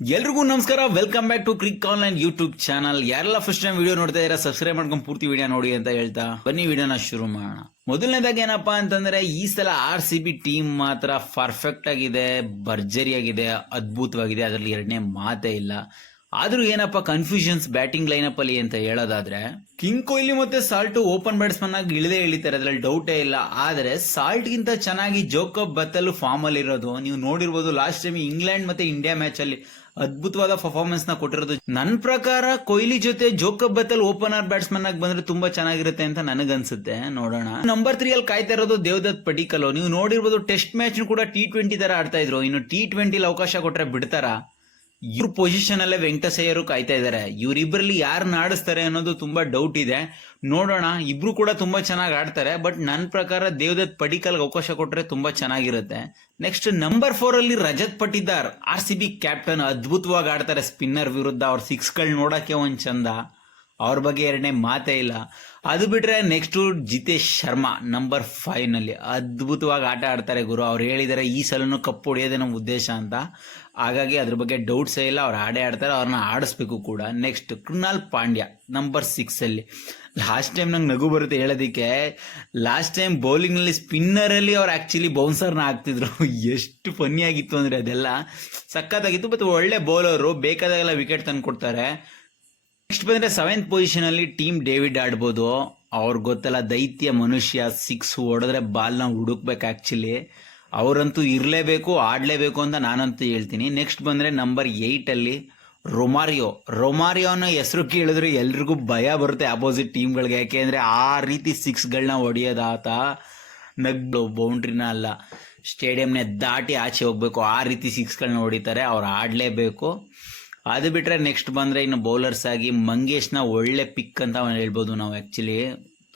ಎಲ್ರಿಗೂ ನಮಸ್ಕಾರ. Welcome back to Cric online YouTube channel. ಯಾರೆಲ್ಲ ಫಸ್ಟ್ ಟೈಮ್ ವಿಡಿಯೋ ನೋಡ್ತಾ ಇದ್ದೀರಾ ಸಬ್ಸ್ಕ್ರೈಬ್ ಮಾಡ್ಕೊಂಡು ಪೂರ್ತಿ ವಿಡಿಯೋ ನೋಡಿ ಅಂತ ಹೇಳ್ತಾ ಬನ್ನಿ ವಿಡಿಯೋನ ಶುರು ಮಾಡೋಣ. ಮೊದಲನೇದಾಗಿ ಏನಪ್ಪಾ ಅಂತಂದ್ರೆ ಈ ಸಲ RCB ಟೀಮ್ ಮಾತ್ರ ಪರ್ಫೆಕ್ಟ್ ಆಗಿದೆ, ಭರ್ಜರಿ ಆಗಿದೆ, ಅದ್ಭುತವಾಗಿದೆ, ಅದರಲ್ಲಿ ಎರಡನೇ ಮಾತೇ ಇಲ್ಲ. ಆದ್ರೂ ಏನಪ್ಪಾ ಕನ್ಫ್ಯೂಷನ್ಸ್ ಬ್ಯಾಟಿಂಗ್ ಲೈನಪ್ ಅಲ್ಲಿ ಅಂತ ಹೇಳೋದಾದ್ರೆ ಕಿಂಗ್ ಕೊಹ್ಲಿ ಮತ್ತೆ ಸಾಲ್ಟ್ ಓಪನ್ ಬ್ಯಾಟ್ಸ್ಮನ್ ಆಗಿ ಇಳಿತಾರೆ, ಅದ್ರಲ್ಲಿ ಡೌಟೇ ಇಲ್ಲ. ಆದ್ರೆ ಸಾಲ್ಟ್ ಗಿಂತ ಚೆನ್ನಾಗಿ ಜೋಕಬ್ ಬತ್ತಲ್ ಫಾರ್ಮ್ ಅಲ್ಲಿ ಇರೋದು ನೀವು ನೋಡಿರ್ಬೋದು. ಲಾಸ್ಟ್ ಟೈಮ್ ಇಂಗ್ಲೆಂಡ್ ಮತ್ತೆ ಇಂಡಿಯಾ ಮ್ಯಾಚ್ ಅಲ್ಲಿ ಅದ್ಭುತವಾದ ಪರ್ಫಾರ್ಮೆನ್ಸ್ ನ ಕೊಟ್ಟಿರೋದು. ನನ್ನ ಪ್ರಕಾರ ಕೊಹ್ಲಿ ಜೊತೆ ಜೋಕಬ್ ಬತ್ತಲ್ ಓಪನರ್ ಬ್ಯಾಟ್ಸ್ಮನ್ ಆಗಿ ಬಂದ್ರೆ ತುಂಬಾ ಚೆನ್ನಾಗಿರುತ್ತೆ ಅಂತ ನನಗನ್ಸುತ್ತೆ. ನೋಡೋಣ. ನಂಬರ್ 3 ಅಲ್ಲಿ ಕಾಯ್ತಾ ಇರೋದು ದೇವದತ್ ಪಡಿಕ್ಕಲ್. ನೀವು ನೋಡಿರ್ಬೋದು ಟೆಸ್ಟ್ ಮ್ಯಾಚ್ ಕೂಡ T20 ತರ ಆಡ್ತಾ ಇದ್ರು. ಇನ್ನು T20 ಅವಕಾಶ ಕೊಟ್ರೆ ಬಿಡ್ತಾರ? ಇವ್ರ ಪೊಸಿಷನ್ ಅಲ್ಲೇ ವೆಂಕಟೇಶಯ್ಯರು ಕಾಯ್ತಾ ಇದಾರೆ. ಇವ್ರಿಬ್ರಲ್ಲಿ ಯಾರನ್ನ ಆಡಿಸ್ತಾರೆ ಅನ್ನೋದು ತುಂಬಾ ಡೌಟ್ ಇದೆ. ನೋಡೋಣ. ಇಬ್ರು ಕೂಡ ತುಂಬಾ ಚೆನ್ನಾಗಿ ಆಡ್ತಾರೆ. ಬಟ್ ನನ್ನ ಪ್ರಕಾರ ದೇವದತ್ ಪಡಿಕ್ಕಲ್ ಅವಕಾಶ ಕೊಟ್ರೆ ತುಂಬಾ ಚೆನ್ನಾಗಿರುತ್ತೆ. ನೆಕ್ಸ್ಟ್ ನಂಬರ್ 4 ಅಲ್ಲಿ ರಜತ್ ಪಟಿದಾರ್, RCB ಕ್ಯಾಪ್ಟನ್, ಅದ್ಭುತವಾಗಿ ಆಡ್ತಾರೆ ಸ್ಪಿನ್ನರ್ ವಿರುದ್ಧ. ಅವ್ರ ಸಿಕ್ಸ್ಗಳು ನೋಡಕ್ಕೆ ಒಂದ್ ಚಂದ, ಅವ್ರ ಬಗ್ಗೆ ಎರಡನೇ ಮಾತೇ ಇಲ್ಲ. ಅದು ಬಿಟ್ರೆ ನೆಕ್ಸ್ಟ್ ಜಿತೇಶ್ ಶರ್ಮಾ ನಂಬರ್ 5 ನಲ್ಲಿ ಅದ್ಭುತವಾಗಿ ಆಟ ಆಡ್ತಾರೆ ಗುರು. ಅವ್ರು ಹೇಳಿದಾರೆ ಈ ಸಲನು ಕಪ್ ಹೊಡೆಯೋದೇ ನಮ್ಮ ಉದ್ದೇಶ ಅಂತ. ಹಾಗಾಗಿ ಅದ್ರ ಬಗ್ಗೆ ಡೌಟ್ಸೇ ಇಲ್ಲ, ಅವ್ರು ಆಡೇ ಆಡ್ತಾರೆ, ಅವ್ರನ್ನ ಆಡಿಸ್ಬೇಕು ಕೂಡ. ನೆಕ್ಸ್ಟ್ ಕೃಣಾಲ್ ಪಾಂಡ್ಯ ನಂಬರ್ 6 ಅಲ್ಲಿ. ಲಾಸ್ಟ್ ಟೈಮ್ ನಂಗೆ ನಗು ಬರುತ್ತೆ ಹೇಳೋದಿಕ್ಕೆ. ಲಾಸ್ಟ್ ಟೈಮ್ ಬೌಲಿಂಗ್ ನಲ್ಲಿ ಸ್ಪಿನ್ನರ್ ಅಲ್ಲಿ ಅವ್ರು ಆಕ್ಚುಲಿ ಬೌನ್ಸರ್ನ ಹಾಕ್ತಿದ್ರು. ಎಷ್ಟು ಫನ್ನಿ ಆಗಿತ್ತು ಅಂದ್ರೆ ಅದೆಲ್ಲ ಸಖತ್ತಾಗಿತ್ತು. ಬಟ್ ಒಳ್ಳೆ ಬೌಲರು, ಬೇಕಾದಾಗೆಲ್ಲ ವಿಕೆಟ್ ತಂದು ಕೊಡ್ತಾರೆ. ನೆಕ್ಸ್ಟ್ ಬಂದ್ರೆ 7th ಪೊಸಿಷನ್ ಅಲ್ಲಿ ಟೀಮ್ ಡೇವಿಡ್ ಆಡ್ಬೋದು. ಅವ್ರಿಗೆ ಗೊತ್ತಲ್ಲ, ದೈತ್ಯ ಮನುಷ್ಯ, 6 ಹೊಡೆದ್ರೆ ಬಾಲ್ನ ಹುಡುಕ್ಬೇಕು. ಆಕ್ಚುಲಿ ಅವರಂತೂ ಇರಲೇಬೇಕು, ಆಡ್ಲೇಬೇಕು ಅಂತ ನಾನಂತೂ ಹೇಳ್ತೀನಿ. ನೆಕ್ಸ್ಟ್ ಬಂದ್ರೆ ನಂಬರ್ 8 ಅಲ್ಲಿ ರೊಮಾರಿಯೋನ ಹೆಸರು ಕೇಳಿದ್ರೆ ಎಲ್ರಿಗೂ ಭಯ ಬರುತ್ತೆ ಅಪೋಸಿಟ್ ಟೀಮ್ಗಳಿಗೆ. ಯಾಕೆಂದ್ರೆ ಆ ರೀತಿ 6ಗಳನ್ನ ಹೊಡೆಯೋದಾತ ನಗ್ಲು ಬೌಂಡ್ರಿನ ಅಲ್ಲ, ಸ್ಟೇಡಿಯಂನೇ ದಾಟಿ ಆಚೆ ಹೋಗ್ಬೇಕು, ಆ ರೀತಿ 6ಗಳನ್ನ ಹೊಡಿತಾರೆ. ಅವ್ರು ಆಡ್ಲೇಬೇಕು. ಅದು ಬಿಟ್ರೆ ನೆಕ್ಸ್ಟ್ ಬಂದ್ರೆ ಇನ್ನು ಬೌಲರ್ಸ್ ಆಗಿ ಮಂಗೇಶ್ನ ಒಳ್ಳೆ ಪಿಕ್ ಅಂತ ಹೇಳ್ಬೋದು ನಾವು. ಆಕ್ಚುಲಿ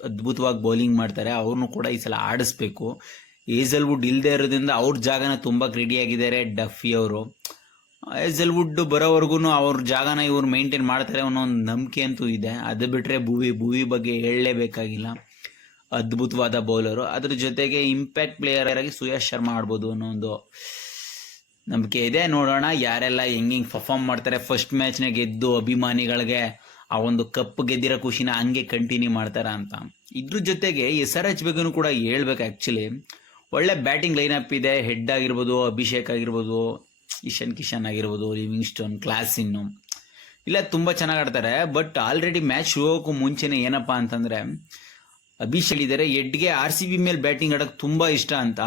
ಅದ್ಭುತವಾಗಿ ಬೌಲಿಂಗ್ ಮಾಡ್ತಾರೆ, ಅವ್ರನ್ನು ಕೂಡ ಈ ಸಲ ಆಡಿಸ್ಬೇಕು. ಏಜಲ್ವುಡ್ ಇಲ್ಲದೆ ಇರೋದ್ರಿಂದ ಅವ್ರ ಜಾಗನ ತುಂಬಾ ರೆಡಿ ಆಗಿದ್ದಾರೆ ಡಫಿ ಅವರು. ಏಜಲ್ವುಡ್ ಬರೋವರೆಗೂ ಅವ್ರ ಜಾಗನ ಇವ್ರು ಮೇಂಟೈನ್ ಮಾಡ್ತಾರೆ ಅನ್ನೋ ಒಂದು ನಂಬಿಕೆ ಅಂತೂ ಇದೆ. ಅದು ಬಿಟ್ರೆ ಭುವಿ ಬಗ್ಗೆ ಹೇಳಲೇಬೇಕಾಗಿಲ್ಲ, ಅದ್ಭುತವಾದ ಬೌಲರು. ಅದ್ರ ಜೊತೆಗೆ ಇಂಪ್ಯಾಕ್ಟ್ ಪ್ಲೇಯರ್ ಆಗಿ ಸುಯಶ್ ಶರ್ಮಾ ಆಡ್ಬೋದು ಅನ್ನೋ ಒಂದು ನಂಬಿಕೆ ಇದೆ. ನೋಡೋಣ ಯಾರೆಲ್ಲ ಹೆಂಗ್ ಪರ್ಫಾರ್ಮ್ ಮಾಡ್ತಾರೆ. ಫಸ್ಟ್ ಮ್ಯಾಚ್ನ ಗೆದ್ದು ಅಭಿಮಾನಿಗಳಿಗೆ ಆ ಒಂದು ಕಪ್ ಗೆದ್ದಿರೋ ಖುಷಿನ ಹಂಗೆ ಕಂಟಿನ್ಯೂ ಮಾಡ್ತಾರ ಅಂತ. ಇದ್ರ ಜೊತೆಗೆ SRH ಬಗ್ಗೆನೂ ಕೂಡ ಹೇಳ್ಬೇಕು. ಆಕ್ಚುಲಿ ಒಳ್ಳೆ ಬ್ಯಾಟಿಂಗ್ ಲೈನಪ್ ಇದೆ. ಹೆಡ್ ಆಗಿರ್ಬೋದು, ಅಭಿಷೇಕ್ ಆಗಿರ್ಬೋದು, ಇಶಾನ್ ಕಿಶನ್ ಆಗಿರ್ಬೋದು, ಲಿವಿಂಗ್ಸ್ಟೋನ್, ಕ್ಲಾಸಿನ್ನು ಇಲ್ಲ ತುಂಬಾ ಚೆನ್ನಾಗಿ ಆಡ್ತಾರೆ. ಬಟ್ ಆಲ್ರೆಡಿ ಮ್ಯಾಚ್ ಶುರು ಹೋಗೋಕ್ಕೂ ಮುಂಚೆನೆ ಏನಪ್ಪಾ ಅಂತಂದ್ರೆ ಅಭಿಷೇಕ್ ಹೇಳಿದ್ದಾರೆ ಹೆಡ್ಗೆ RCB ಮೇಲೆ ಬ್ಯಾಟಿಂಗ್ ಆಡೋಕೆ ತುಂಬಾ ಇಷ್ಟ ಅಂತ.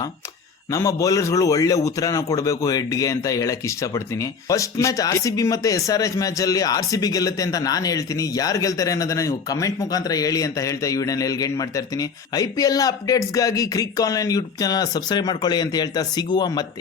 ನಮ್ಮ ಬೌಲರ್ಸ್ಗಳು ಒಳ್ಳೆ ಉತ್ತರನ ಕೊಡಬೇಕು ಹೆಡ್ಗೆ ಅಂತ ಹೇಳಕ್ ಇಷ್ಟಪಡ್ತೀನಿ. ಫಸ್ಟ್ ಮ್ಯಾಚ್ RCB ಮತ್ತೆ SRH ಮ್ಯಾಚ್ ಅಲ್ಲಿ RCB ಗೆಲ್ಲುತ್ತೆ ಅಂತ ನಾನು ಹೇಳ್ತೀನಿ. ಯಾರು ಗೆಲ್ತಾರೆ ಅನ್ನೋದನ್ನ ನೀವು ಕಮೆಂಟ್ ಮುಖಾಂತರ ಹೇಳಿ ಅಂತ ಹೇಳ್ತಾ ಈ ವಿಡಿಯೋನ ಎಲ್ಗೇಂಡ್ ಮಾಡ್ತಾ ಇರ್ತೀನಿ. IPL ನ ಅಪ್ಡೇಟ್ಸ್ಗಾಗಿ ಕ್ರಿಕ್ ಆನ್ಲೈನ್ ಯೂಟ್ಯೂಬ್ ಚಾನಲ್ ಸಬ್ಸ್ಕ್ರೈಬ್ ಮಾಡ್ಕೊಳ್ಳಿ ಅಂತ ಹೇಳ್ತಾ ಸಿಗುವ ಮತ್ತೆ.